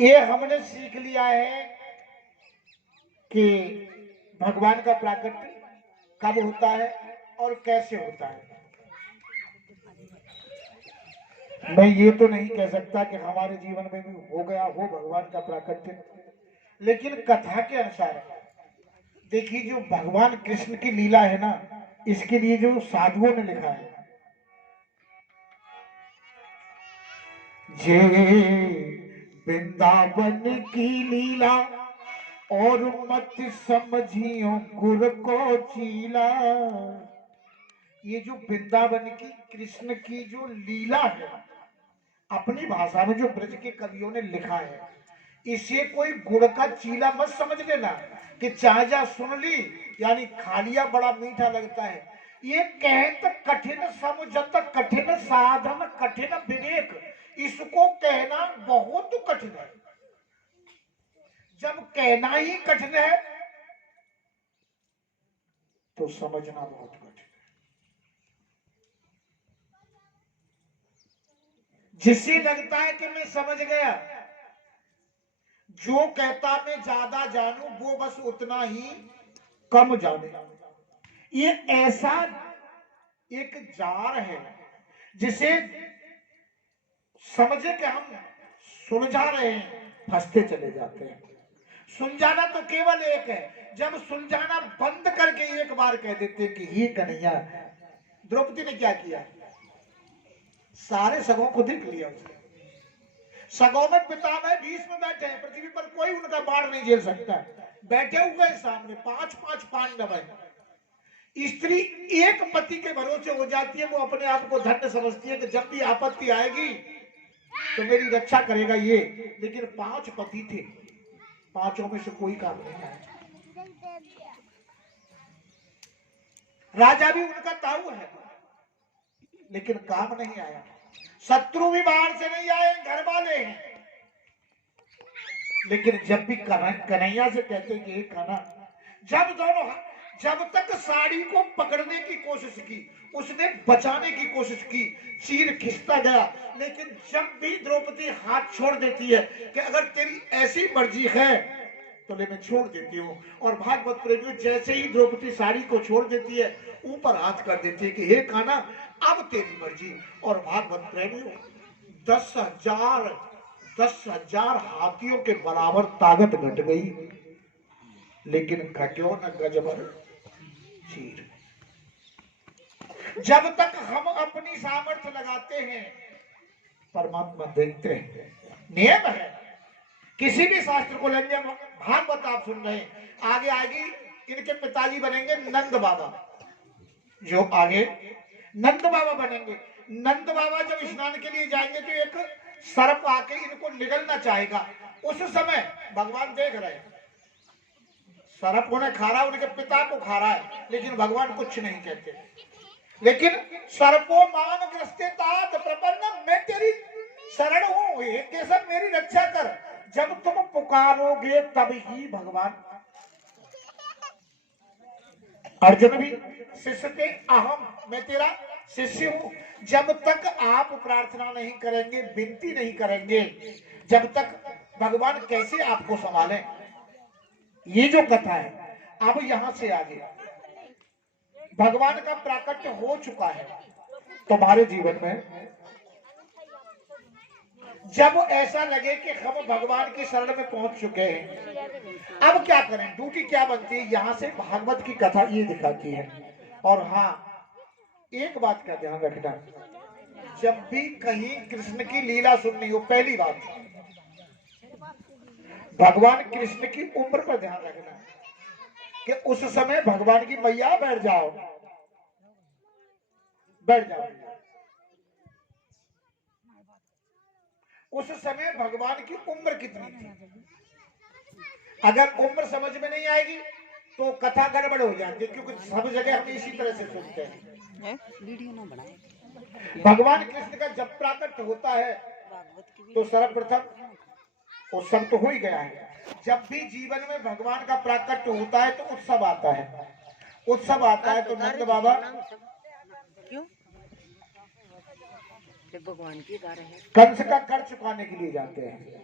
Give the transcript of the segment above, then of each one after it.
ये हमने सीख लिया है कि भगवान का प्राकट्य कब होता है और कैसे होता है। मैं ये तो नहीं कह सकता कि हमारे जीवन में भी हो गया हो भगवान का प्राकट्य, लेकिन कथा के अनुसार देखिए जो भगवान कृष्ण की लीला है ना, इसके लिए जो साधुओं ने लिखा है, जे वृंदावन की लीला और मत समझियो गुर को चीला। ये जो वृंदावन की कृष्ण की जो लीला है, अपनी भाषा में जो ब्रज के कवियों ने लिखा है, इसे कोई गुड़ का चीला मत समझ लेना कि चाहे जा सुन ली यानी खा लिया बड़ा मीठा लगता है। ये कहत कठिन समुझत कठिन साधन कठिन विवेक, इसको कहना बहुत कठिन है। जब कहना ही कठिन है तो समझना बहुत कठिन है। जिसे लगता है कि मैं समझ गया, जो कहता मैं ज्यादा जानू वो बस उतना ही कम जाने। ये ऐसा एक जार है जिसे समझे कि हम सुलझा रहे हैं, फंसते चले जाते हैं। सुलझाना तो केवल एक है, जब सुलझाना बंद करके एक बार कह देते कि ये कन्हैया। द्रौपदी ने क्या किया, सारे सगों को देख लिया उसने। सगों में पितामह भीष्म बैठे हैं, पृथ्वी पर कोई उनका बाढ़ नहीं झेल सकता। बैठे हुए सामने 5-5 पांडव है। स्त्री एक पति के भरोसे हो जाती है, वो अपने आप को धन्य समझती है कि जब भी आपत्ति आएगी तो मेरी रक्षा करेगा ये। लेकिन 5 पति थे, 5 में से कोई काम नहीं आया। राजा भी उनका ताऊ है लेकिन काम नहीं आया। शत्रु भी बाहर से नहीं आए, घर वाले हैं। लेकिन जब भी कन्हैया से कहते कि एक खाना, जब तक साड़ी को पकड़ने की कोशिश की, उसने बचाने की कोशिश की, चीर खिंचता गया। लेकिन जब भी द्रौपदी हाथ छोड़ देती है कि अगर तेरी ऐसी मर्जी है तो ले मैं छोड़ देती हूँ, और भागवत प्रेमियों जैसे ही द्रौपदी साड़ी को छोड़ देती है, ऊपर हाथ कर देती है कि हे कान्हा अब तेरी मर्जी। और भागवत प्रेमियों 10,000 हाथियों के बराबर ताकत घट गई, लेकिन घट्यो न गजबर चीर। जब तक हम अपनी सामर्थ्य लगाते हैं परमात्मा देखते हैं। नियम है, किसी भी शास्त्र को लेंगे। भागवत आप सुन रहे हैं, आगे आएगी इनके पिताजी बनेंगे नंद बाबा, जो आगे नंद बाबा बनेंगे। नंद बाबा जब स्नान के लिए जाएंगे तो एक सर्प आके इनको निगलना चाहेगा। उस समय भगवान देख रहे हैं, सर्प उन्हें खा रहा है, उनके पिता को खा रहा है, लेकिन भगवान कुछ नहीं कहते। लेकिन सर्पो मान ग्रस्ते तात प्रपन्न, मैं तेरी शरण हूं, हे केशव मेरी रक्षा कर। जब तुम पुकारोगे तब ही भगवान। अर्जुन भी शिष्य थे, अहम मैं तेरा शिष्य हूं। जब तक आप प्रार्थना नहीं करेंगे, विनती नहीं करेंगे, जब तक भगवान कैसे आपको संभालें। ये जो कथा है, अब यहां से आगे भगवान का प्राकट्य हो चुका है तुम्हारे जीवन में। जब ऐसा लगे कि हम भगवान की शरण में पहुंच चुके हैं, अब क्या करें, ड्यूटी क्या बनती है। यहां से भागवत की कथा ये दिखाती है। और हाँ, एक बात का ध्यान रखना, जब भी कहीं कृष्ण की लीला सुननी हो, पहली बात भगवान कृष्ण की उम्र पर ध्यान रखना कि उस समय भगवान की मैया बैठ जाओ, बैठ जाओ। उस समय भगवान की उम्र कितनी थी। अगर उम्र समझ में नहीं आएगी तो कथा गड़बड़ हो जाती है, क्योंकि सब जगह हम इसी तरह से सुनते हैं। भगवान कृष्ण का जब प्राकट्य होता है तो सर्वप्रथम उत्सव तो हो ही गया है। जब भी जीवन में भगवान का प्राकट्य होता है तो उत्सव आता है। उत्सव आता है तो नंद बाबा भगवान की कंस का कर चुकाने के लिए जाते हैं।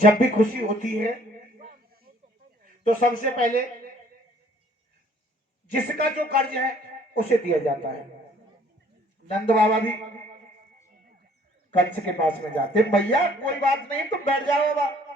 जब भी खुशी होती है तो सबसे पहले जिसका जो कर्ज है उसे दिया जाता है। नंद बाबा भी कंस के पास में जाते, भैया कोई बात नहीं तुम बैठ जाओ बाबा,